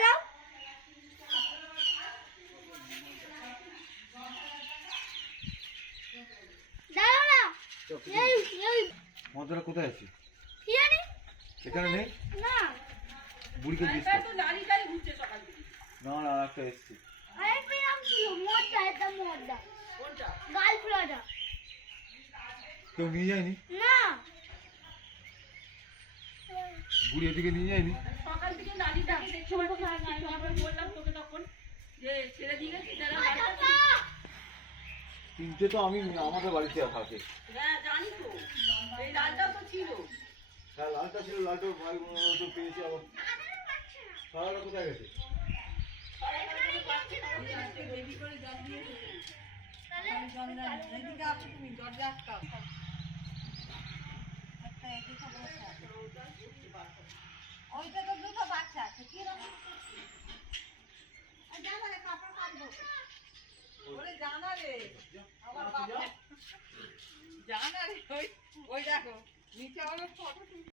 দাঁড়াও দাঁড়াও না এই মদরা কোথায় আছে? কি জানি এখানে নেই? না বুড়িকে জিজ্ঞেস এটা কর। তো নারীটাই ঘুরছে সকাল থেকে। না না একটা এসছে। আরেকটা নাম ছিল মোদ্দা এটা মোদ্দা কোনটা? গার্লফ্রেন্ড কেউ নিয়ে যায়নি? না বুড়ি এদিকে নিয়ে যায়নি? সকাল থেকে নারীটাকে দেখতে পাচ্ছি। আমি বললাম তোকে তখন যে ছেড়ে দিয়ে গেছি যারা লালটা তিনটে তো আমি আমাদের বাড়িতে থাকে। হ্যাঁ জানি তো, এই লালটাও তো ছিল। হ্যাঁ লালটা ছিল, লালটা ভাই তো পেয়েছি আবার। সারাটা কোথায় গেছে? বেবি করে জল দিয়ে এদিকে আসো, তুমি দরজা আটকাও। ওইটা তো দুটো বাচ্চা আছে কি রকম জানা কাপড় কাটবো ওরে জানা রে আমার বাবা জানা রে, ওই দেখো নিচে আমার ফটো